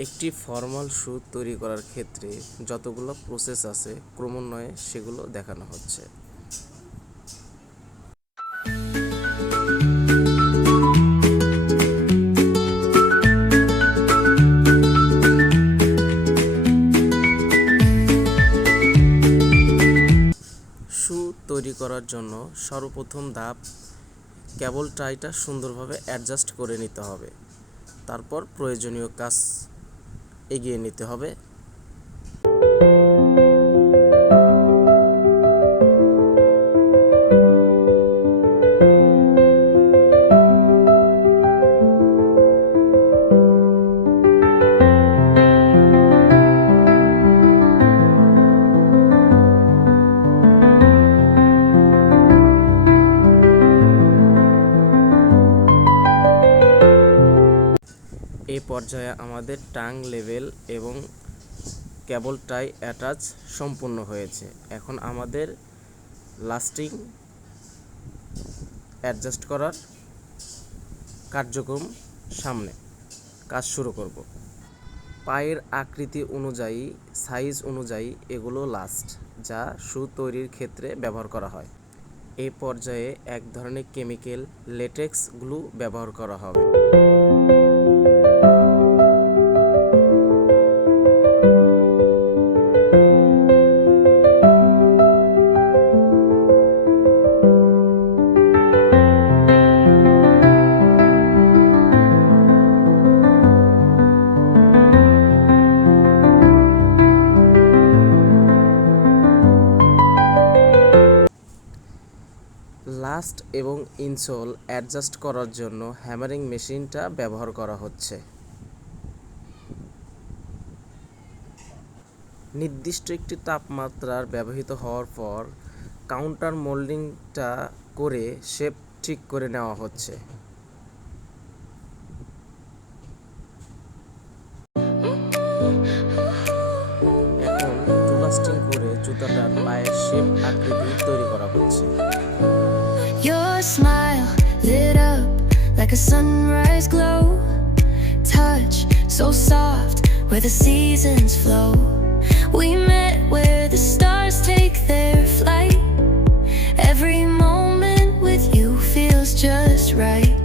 একটি formal shoe তৈরি করার ক্ষেত্রে যতগুলো প্রসেস আছে ক্রমান্বয়ে সেগুলো দেখানো হচ্ছে। শু তৈরি করার জন্য সর্বপ্রথম ধাপ কেবল টাইটা সুন্দরভাবে অ্যাডজাস্ট করে নিতে হবে। তারপর প্রয়োজনীয় কাজ এগিয়ে নিতে হবে। এই পর্যায়ে আমাদের টাং লেভেল এবং কেবল টাই অ্যাটাচ সম্পূর্ণ হয়েছে। এখন আমাদের লাস্টিং অ্যাডজাস্ট করার কার্যক্রম সামনে কাজ শুরু করব। পায়ের আকৃতি অনুযায়ী, সাইজ অনুযায়ী এগুলো লাস্ট, যা শু তৈরির ক্ষেত্রে ব্যবহার করা হয়। এই পর্যায়ে এক ধরনের কেমিক্যাল লেটেক্স গ্লু ব্যবহার করা হবে। লাস্ট এবং ইনসোল অ্যাডজাস্ট করার জন্য হ্যামারিং মেশিনটা ব্যবহার করা হচ্ছে। নির্দিষ্ট একটি তাপমাত্রার ব্যবহৃত হওয়ার পর কাউন্টার মোল্ডিংটা করে শেপ ঠিক করে নেওয়া হচ্ছে। এখন টুলাস্টিং করে জুতাটার পায়ের শেপ আকৃতি তৈরি করা হচ্ছে। Your smile lit up like a sunrise glow. Touch so soft where the seasons flow. We met where the stars take their flight. Every moment with you feels just right.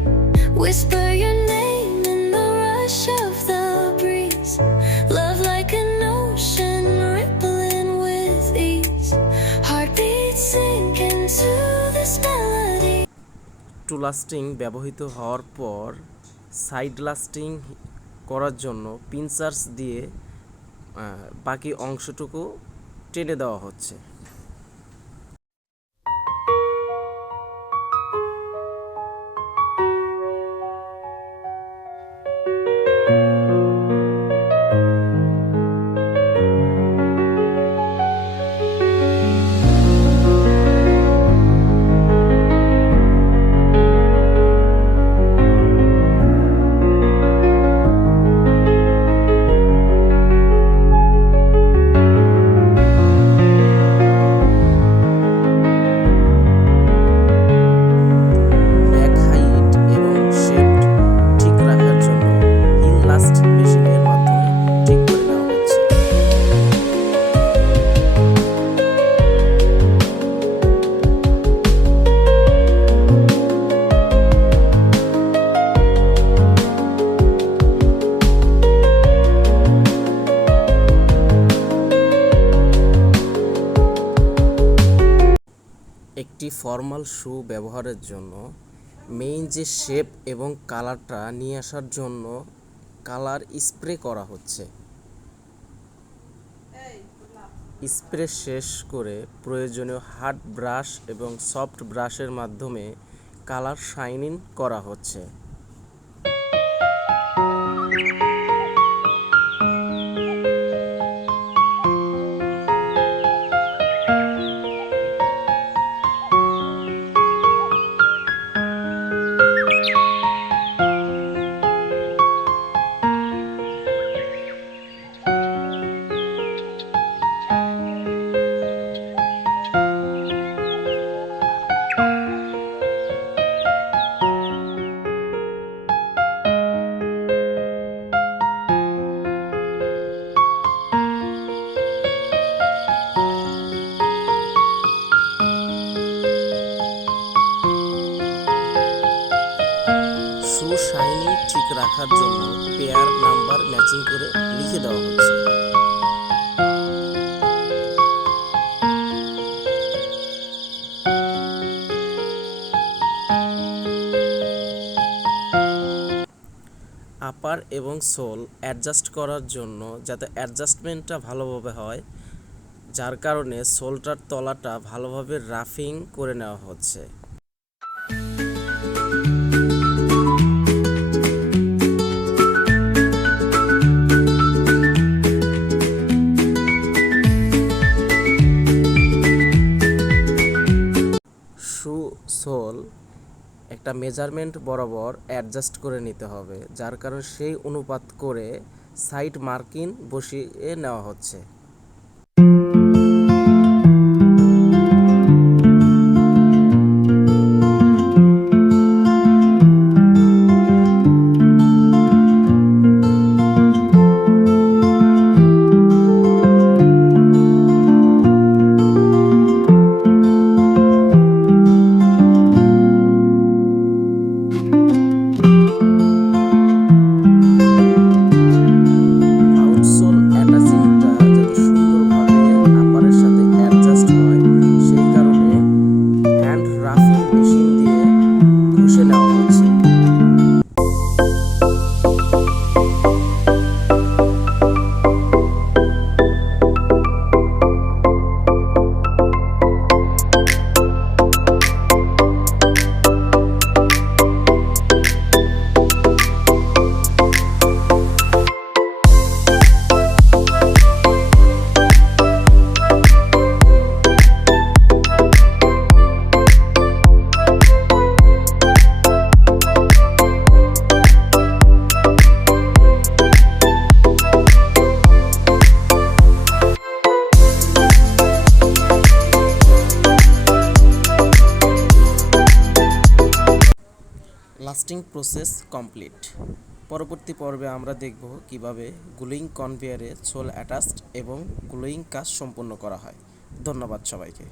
Whisper your name in the rush of the breeze. Love like an ocean rippling with ease. Heartbeats sink into this melody. টুলাস্টিং ব্যবহৃত হওয়ার পর side lasting করার জন্য পিনচার্স দিয়ে বাকি অংশটুকু টেনে দেওয়া হচ্ছে। একটি ফর্মাল শু ব্যবহারের জন্য মেইন যে শেপ এবং কালারটা নিয়ে আসার জন্য কালার স্প্রে করা হচ্ছে। স্প্রে শেষ করে প্রয়োজনীয় হার্ড ব্রাশ এবং সফট ব্রাশের মাধ্যমে কালার শাইনিং করা হচ্ছে। ঠিক রাখার জন্য পেয়ার নাম্বার ম্যাচিং করে লিখে দেওয়া হচ্ছে। আপার এবং সোল অ্যাডজাস্ট করার জন্য যাতে অ্যাডজাস্টমেন্টটা ভালোভাবে হয়, যার কারণে সোলটার তলাটা ভালোভাবে রাফিং করে নেওয়া হচ্ছে। শু সোল একটা মেজারমেন্ট বরাবর অ্যাডজাস্ট করে নিতে হবে, যার কারণে সেই অনুপাত করে সাইড মার্কিং বসিয়ে নেওয়া হচ্ছে। আউটসোল অ্যাটাচিংটা যাতে সুন্দরভাবে আপারের সাথে অ্যাডজাস্ট হয়, সেই কারণে হ্যান্ড রাফিং মেশিন দিয়ে ঘষে নেওয়া হচ্ছে। Lasting process complete. পরবর্তী পর্বে আমরা দেখব কিভাবে গ্লুইং কনভেয়ারে সোল অ্যাটাচড এবং গ্লুইং কাজ সম্পন্ন করা হয়। ধন্যবাদ সবাইকে।